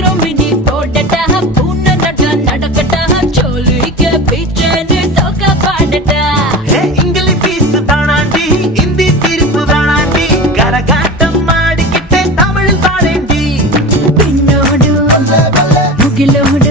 சீக்கிரம் மினி போடட்டா பூனை நட நடக்கட்டா சோலிக்க பீச்சனு சோக பாடட்டா இங்கிலீஷ் பீஸ் தானாண்டி இந்தி திருப்பு தானாண்டி கரகாட்டம் ஆடிக்கிட்டே தமிழ் பாடேண்டி பின்னோடு முகிலோடு